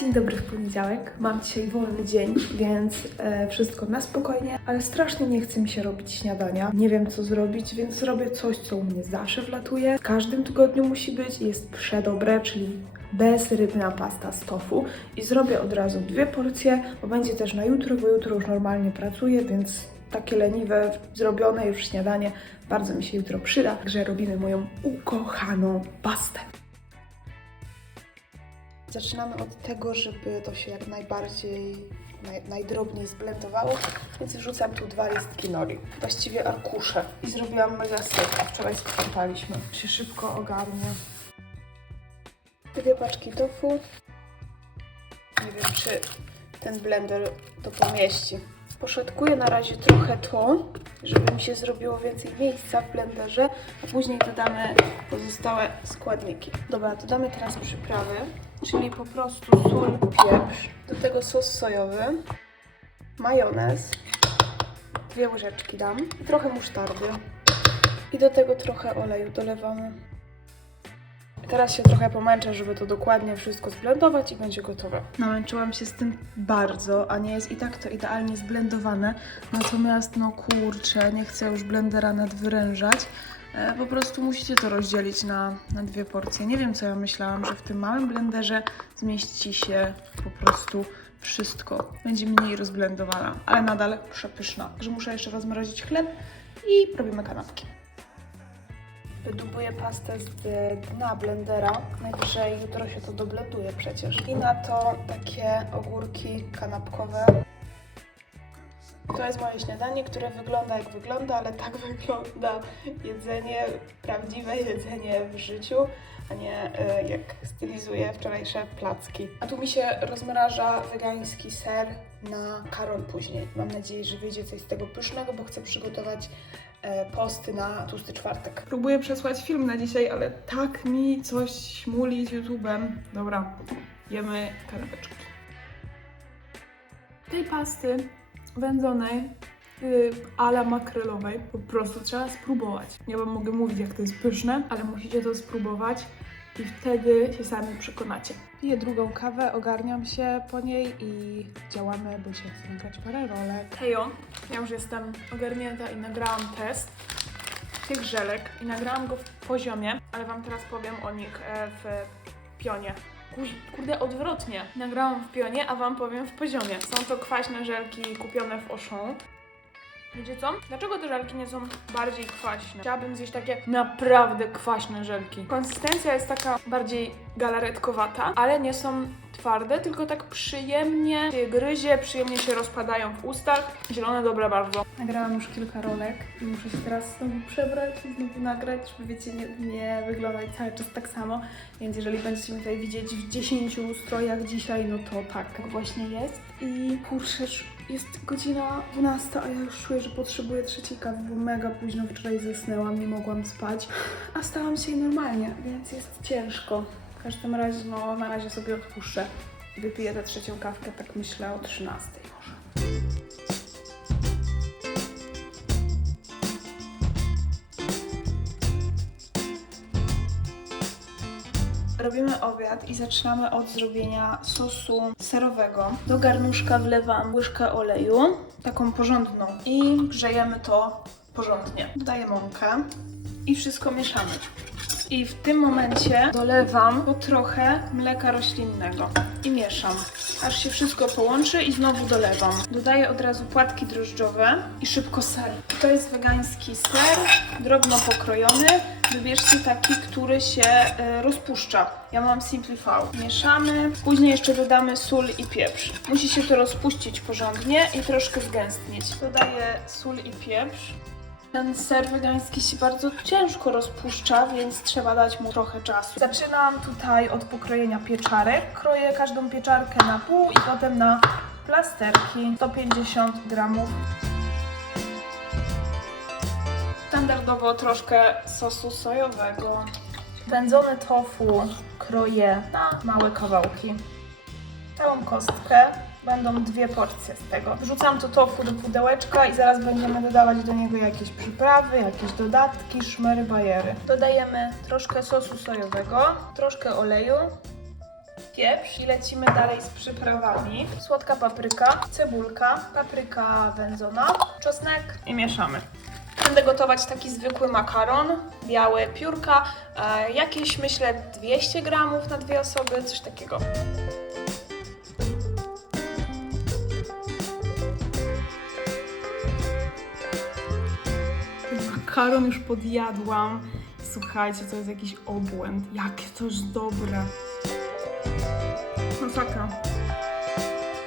Dzień dobry w poniedziałek. Mam dzisiaj wolny dzień, więc e, wszystko na spokojnie, ale strasznie nie chce mi się robić śniadania. Nie wiem co zrobić, więc robię coś, co u mnie zawsze wlatuje. W każdym tygodniu musi być jest przedobre, czyli bezrybna pasta z tofu. I zrobię od razu dwie porcje, bo będzie też na jutro, bo jutro już normalnie pracuję, więc takie leniwe, zrobione już śniadanie bardzo mi się jutro przyda. Także robimy moją ukochaną pastę. Zaczynamy od tego, żeby to się jak najbardziej, naj, najdrobniej zblendowało, więc wrzucam tu dwa listki nori, właściwie arkusze. I zrobiłam mega syp, a wczoraj sprzątaliśmy. Się szybko ogarnie. Dwie paczki tofu. Nie wiem, czy ten blender to pomieści. Poszatkuję na razie trochę to, żeby mi się zrobiło więcej miejsca w blenderze, a później dodamy pozostałe składniki. Dobra, dodamy teraz przyprawy, czyli po prostu sól, pieprz, do tego sos sojowy, majonez, dwie łyżeczki dam, trochę musztardy i do tego trochę oleju dolewamy. Teraz się trochę pomęczę, żeby to dokładnie wszystko zblendować i będzie gotowe. Namęczyłam się z tym bardzo, a nie jest i tak to idealnie zblendowane. Natomiast no kurczę, nie chcę już blendera nadwyrężać. E, Po prostu musicie to rozdzielić na, na dwie porcje. Nie wiem co ja myślałam, że w tym małym blenderze zmieści się po prostu wszystko. Będzie mniej rozblendowana, ale nadal przepyszna. Także muszę jeszcze rozmrozić chleb i robimy kanapki. Wydubuję pastę z dna blendera. Najwyżej jutro się to doblenduje przecież. I na to takie ogórki kanapkowe. To jest moje śniadanie, które wygląda jak wygląda, ale tak wygląda jedzenie, prawdziwe jedzenie w życiu, a nie y, jak stylizuję wczorajsze placki. A tu mi się rozmraża wegański ser na Karol później. Mam nadzieję, że wyjdzie coś z tego pysznego, bo chcę przygotować e, posty na tłusty czwartek. Próbuję przesłać film na dzisiaj, ale tak mi coś śmuli z YouTube'em. Dobra, jemy kanapeczki. Tej pasty wędzonej yy, ala makrylowej po prostu trzeba spróbować. Ja wam mogę mówić jak to jest pyszne, ale musicie to spróbować i wtedy się sami przekonacie. Piję drugą kawę, ogarniam się po niej i działamy, bo się chcę nagrać parę rolek. Hejo, ja już jestem ogarnięta i nagrałam test tych żelek i nagrałam go w poziomie, ale wam teraz powiem o nich e, w pionie. Kurde, odwrotnie. Nagrałam w pionie, a wam powiem w poziomie. Są to kwaśne żelki kupione w Auchan. Wiecie co? Dlaczego te żelki nie są bardziej kwaśne? Chciałabym zjeść takie naprawdę kwaśne żelki. Konsystencja jest taka bardziej galaretkowata, ale nie są twarde, tylko tak przyjemnie się gryzie, przyjemnie się rozpadają w ustach. Zielone dobre bardzo. Nagrałam już kilka rolek i muszę się teraz znowu przebrać i znowu nagrać, żeby wiecie, nie, nie wyglądać cały czas tak samo. Więc jeżeli będziecie mnie tutaj widzieć w 10 strojach dzisiaj, no to tak, tak właśnie jest. I kurczę, jest godzina 12, a ja już czuję, że potrzebuję trzeciej kawy, bo mega późno wczoraj zasnęłam, nie mogłam spać. A stałam się normalnie, więc jest ciężko. Każdym razie, no na razie sobie odpuszczę. Wypiję tę trzecią kawkę, tak myślę o 13 może. Robimy obiad i zaczynamy od zrobienia sosu serowego. Do garnuszka wlewam łyżkę oleju, taką porządną i grzejemy to porządnie. Dodaję mąkę i wszystko mieszamy. I w tym momencie dolewam po trochę mleka roślinnego i mieszam, aż się wszystko połączy i znowu dolewam. Dodaję od razu płatki drożdżowe i szybko ser. To jest wegański ser, drobno pokrojony. Wybierzcie taki, który się e, rozpuszcza. Ja mam Simplify. Mieszamy, później jeszcze dodamy sól i pieprz. Musi się to rozpuścić porządnie i troszkę zgęstnieć. Dodaję sól i pieprz. Ten ser wegański się bardzo ciężko rozpuszcza, więc trzeba dać mu trochę czasu. Zaczynam tutaj od pokrojenia pieczarek. Kroję każdą pieczarkę na pół i potem na plasterki. 150 gramów. Standardowo troszkę sosu sojowego. Wędzone tofu kroję na małe kawałki. Całą kostkę. Będą dwie porcje z tego. Wrzucam to tofu do pudełeczka i zaraz będziemy dodawać do niego jakieś przyprawy, jakieś dodatki, szmery, bajery. Dodajemy troszkę sosu sojowego, troszkę oleju, pieprz i lecimy dalej z przyprawami. Słodka papryka, cebulka, papryka wędzona, czosnek i mieszamy. Będę gotować taki zwykły makaron, białe piórka, e, jakieś myślę 200 gramów na dwie osoby, coś takiego. Makaron już podjadłam. Słuchajcie, to jest jakiś obłęd. Jakie to już dobre. Masakra.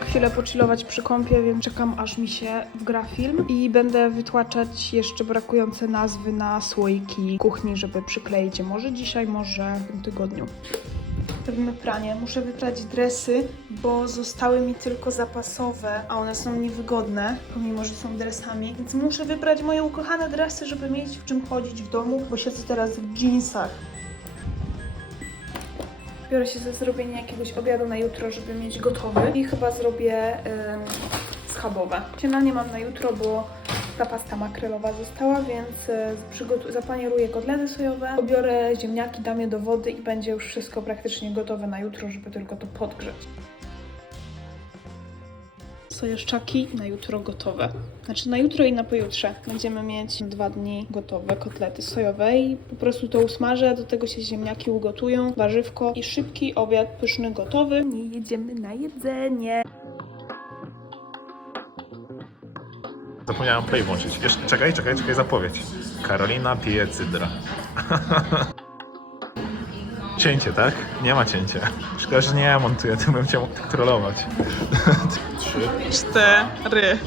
Chwilę pochillować przy kąpie, więc czekam aż mi się wgra film i będę wytłaczać jeszcze brakujące nazwy na słoiki kuchni, żeby przykleić je może dzisiaj, może w tym tygodniu. Pranie. Muszę wyprać dresy, bo zostały mi tylko zapasowe, a one są niewygodne, pomimo że są dresami. Więc muszę wybrać moje ukochane dresy, żeby mieć w czym chodzić w domu, bo siedzę teraz w jeansach. Biorę się za zrobienie jakiegoś obiadu na jutro, żeby mieć gotowy i chyba zrobię ym, schabowe. Śniadanie mam na jutro, bo ta pasta makrelowa została, więc przygotu- zapanieruję kotlety sojowe, pobiorę ziemniaki, dam je do wody i będzie już wszystko praktycznie gotowe na jutro, żeby tylko to podgrzeć. Sojaszczaki na jutro gotowe. Znaczy na jutro i na pojutrze. Będziemy mieć dwa dni gotowe kotlety sojowe i po prostu to usmażę, do tego się ziemniaki ugotują, warzywko i szybki obiad pyszny gotowy. Nie jedziemy na jedzenie. Zapomniałem play włączyć. Wiesz, czekaj, czekaj, czekaj, zapowiedź. Karolina pije cydra. Cięcie, tak? Nie ma cięcia. Szkoda, że nie ja montuję, to bym chciał trollować. Trzy. Cztery.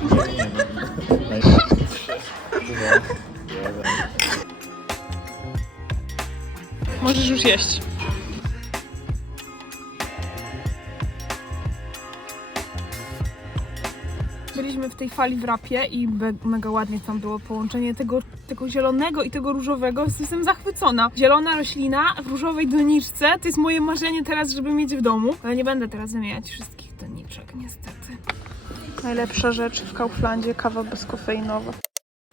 Możesz już jeść. W tej fali w rapie i mega ładnie tam było połączenie tego, tego zielonego i tego różowego. Jestem zachwycona. Zielona roślina w różowej doniczce to jest moje marzenie teraz, żeby mieć w domu. Ale nie będę teraz wymieniać wszystkich doniczek, niestety. Najlepsza rzecz w Kauflandzie, kawa bezkofeinowa.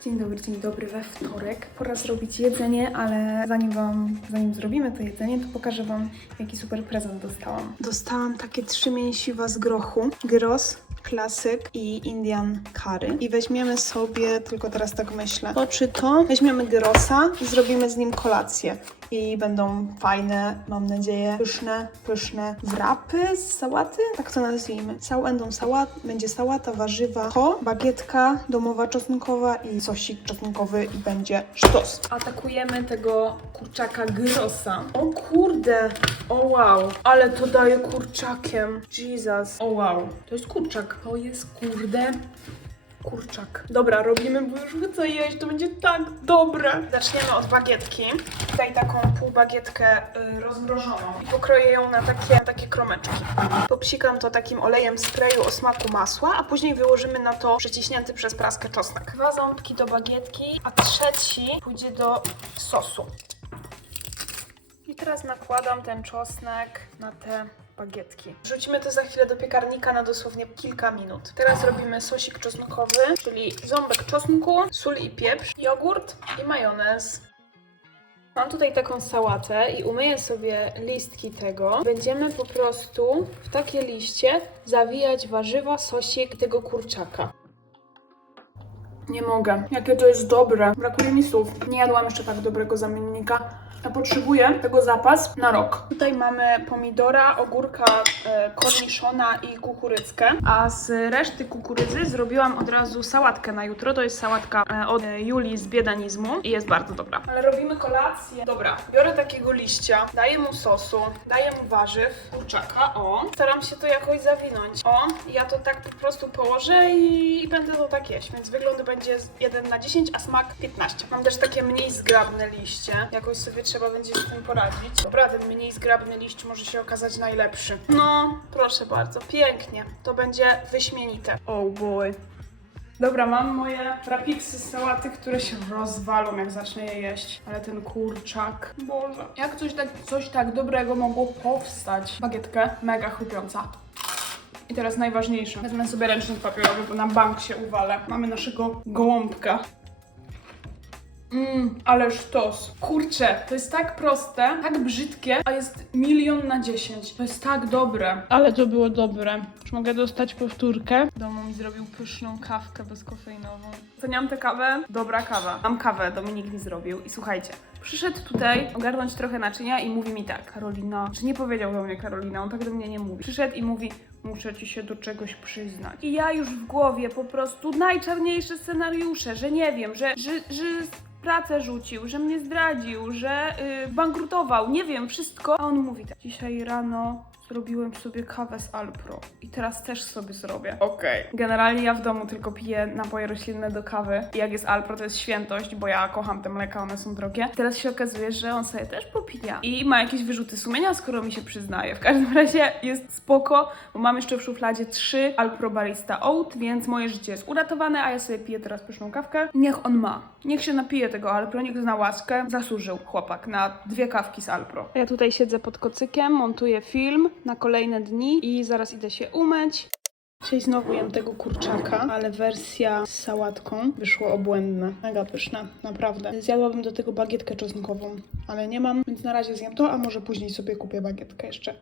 Dzień dobry, dzień dobry we wtorek. Pora zrobić jedzenie, ale zanim wam, zanim zrobimy to jedzenie, to pokażę wam, jaki super prezent dostałam. Dostałam takie trzy mięsiwa z grochu. Gyros, klasyk i Indian curry. I weźmiemy sobie, tylko teraz tak myślę, to czy to? Weźmiemy gyrosa i zrobimy z nim kolację. I będą fajne, mam nadzieję, pyszne, pyszne wrapy z sałaty, tak to nazwijmy. Cał będą sałat, będzie sałata, warzywa, to, bagietka domowa czosnkowa i sosik czosnkowy i będzie sztos. Atakujemy tego kurczaka gyrosa. O kurde, o wow, ale to daje kurczakiem. Jesus, o wow, to jest kurczak. To jest kurde kurczak. Dobra, robimy, bo już chcę jeść, to będzie tak dobre. Zaczniemy od bagietki. Tutaj taką półbagietkę y, rozmrożoną i pokroję ją na takie, takie kromeczki. Popsikam to takim olejem sprayu o smaku masła, a później wyłożymy na to przeciśnięty przez praskę czosnek. Dwa ząbki do bagietki, a trzeci pójdzie do sosu. I teraz nakładam ten czosnek na te bagietki. Wrzucimy to za chwilę do piekarnika na dosłownie kilka minut. Teraz robimy sosik czosnkowy, czyli ząbek czosnku, sól i pieprz, jogurt i majonez. Mam tutaj taką sałatę i umyję sobie listki tego. Będziemy po prostu w takie liście zawijać warzywa, sosik tego kurczaka. Nie mogę. Jakie to jest dobre. Brakuje mi słów. Nie jadłam jeszcze tak dobrego zamiennika. Ja potrzebuję tego zapas na rok. Tutaj mamy pomidora, ogórka, e, korniszona i kukurydzkę. A z reszty kukurydzy zrobiłam od razu sałatkę na jutro. To jest sałatka e, od e, Julii z biedanizmu i jest bardzo dobra. Ale robimy kolację. Dobra, biorę takiego liścia, daję mu sosu, daję mu warzyw, kurczaka, o. Staram się to jakoś zawinąć. O, ja to tak po prostu położę i, i będę to tak jeść, więc wygląd będzie 1 na 10, a smak 15. Mam też takie mniej zgrabne liście. Jakoś sobie trzeba będzie z tym poradzić. Dobra, ten mniej zgrabny liść może się okazać najlepszy. No, proszę bardzo, pięknie. To będzie wyśmienite. Oh boy. Dobra, mam moje rapiksy z sałaty, które się rozwalą, jak zacznę je jeść. Ale ten kurczak, Boże. Jak coś tak, coś tak dobrego mogło powstać? Bagietkę, mega chrupiąca. I teraz najważniejsze. Wezmę sobie ręcznik papierowy, bo na bank się uwalę. Mamy naszego gołąbka. Mmm, ale sztos. Kurczę, to jest tak proste, tak brzydkie, a jest milion na dziesięć. To jest tak dobre. Ale to było dobre. Już mogę dostać powtórkę. Domu mi zrobił pyszną kawkę bezkofeinową. Oceniam tę kawę. Dobra kawa. Mam kawę, Dominik mi zrobił. I słuchajcie, przyszedł tutaj ogarnąć trochę naczynia i mówi mi tak, Karolina, czy nie powiedział do mnie Karolina, on tak do mnie nie mówi. Przyszedł i mówi, muszę ci się do czegoś przyznać. I ja już w głowie po prostu najczarniejsze scenariusze, że nie wiem, że, że, że pracę rzucił, że mnie zdradził, że y, bankrutował, nie wiem, wszystko. A on mówi tak, dzisiaj rano zrobiłem sobie kawę z Alpro i teraz też sobie zrobię. Okej. Generalnie ja w domu tylko piję napoje roślinne do kawy i jak jest Alpro to jest świętość, bo ja kocham te mleka, one są drogie. Teraz się okazuje, że on sobie też popija i ma jakieś wyrzuty sumienia, skoro mi się przyznaje. W każdym razie jest spoko, bo mam jeszcze w szufladzie trzy Alpro Barista Oat, więc moje życie jest uratowane, a ja sobie piję teraz pyszną kawkę. Niech on ma. Niech się napije tego Alpro, niech zna łaskę. Zasłużył chłopak na dwie kawki z Alpro. Ja tutaj siedzę pod kocykiem, montuję film na kolejne dni i zaraz idę się umyć. Dzisiaj znowu jem tego kurczaka, ale wersja z sałatką wyszło obłędne. Mega pyszne, naprawdę. Zjadłabym do tego bagietkę czosnkową, ale nie mam, więc na razie zjem to, a może później sobie kupię bagietkę jeszcze.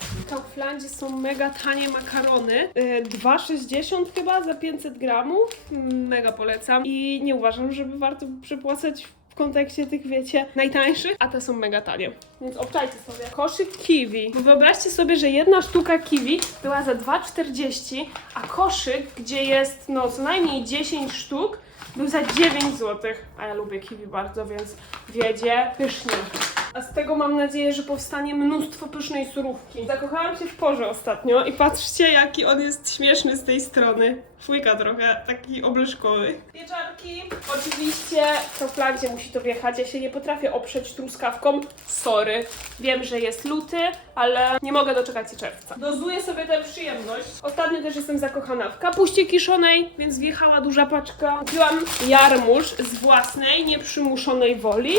W Kauflandzie są mega tanie makarony. Yy, 2,60 chyba za 500 gramów. Mega polecam. I nie uważam, żeby warto przepłacać kontekście tych, wiecie, najtańszych, a te są mega tanie. Więc obczajcie sobie. Koszyk kiwi. Bo Wyobraźcie sobie, że jedna sztuka kiwi była za 2,40, a koszyk, gdzie jest no co najmniej 10 sztuk, był za 9 zł. A ja lubię kiwi bardzo, więc wiedzie pysznie. A z tego mam nadzieję, że powstanie mnóstwo pysznej surówki. Zakochałam się w porze ostatnio i patrzcie, jaki on jest śmieszny z tej strony. Fłyka trochę, taki oblyżkowy. Pieczarki. Oczywiście w Kauflandzie musi to wjechać. Ja się nie potrafię oprzeć truskawką. Sorry. Wiem, że jest luty, ale nie mogę doczekać się czerwca. Dozuję sobie tę przyjemność. Ostatnio też jestem zakochana w kapuście kiszonej, więc wjechała duża paczka. Kupiłam jarmuż z własnej, nieprzymuszonej woli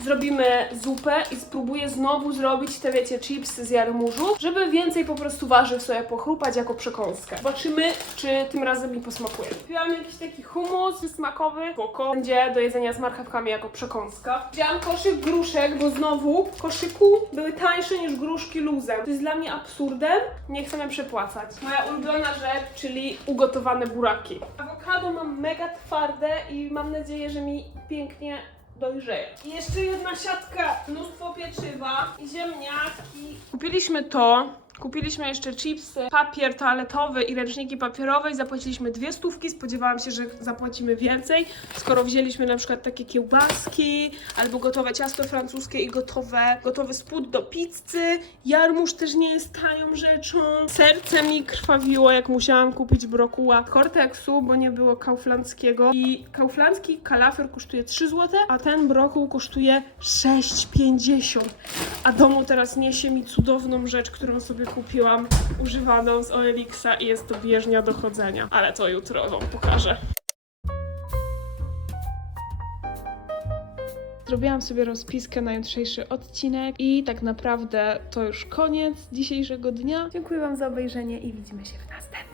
zrobimy zupę i spróbuję znowu zrobić te, wiecie, chipsy z jarmużu, żeby więcej po prostu warzyw sobie pochrupać jako przekąskę. Zobaczymy, czy tym razem mi posmakuje. Kupiłam jakiś taki humus smakowy, spoko. Będzie do jedzenia z marchewkami jako przekąska. Wzięłam koszyk gruszek, bo znowu w koszyku były tańsze niż gruszki luzem. To jest dla mnie absurdem, nie chcemy przepłacać. Moja ulubiona rzecz, czyli ugotowane buraki. Awokado mam mega twarde i mam nadzieję, że mi pięknie dojrzeje. I jeszcze jedna siatka, mnóstwo pieczywa i ziemniaki. Kupiliśmy to. Kupiliśmy jeszcze chipsy, papier toaletowy i ręczniki papierowe i zapłaciliśmy dwie stówki. Spodziewałam się, że zapłacimy więcej, skoro wzięliśmy na przykład takie kiełbaski, albo gotowe ciasto francuskie i gotowe, gotowy spód do pizzy. Jarmuż też nie jest tanią rzeczą. Serce mi krwawiło, jak musiałam kupić brokuła Cortexu, bo nie było kauflandzkiego. I kauflandzki kalafer kosztuje 3 zł, a ten brokuł kosztuje 6,50. A domu teraz niesie mi cudowną rzecz, którą sobie kupiłam, używaną z OLX i jest to bieżnia do chodzenia. Ale to jutro wam pokażę. Zrobiłam sobie rozpiskę na jutrzejszy odcinek i tak naprawdę to już koniec dzisiejszego dnia. Dziękuję Wam za obejrzenie i widzimy się w następnym.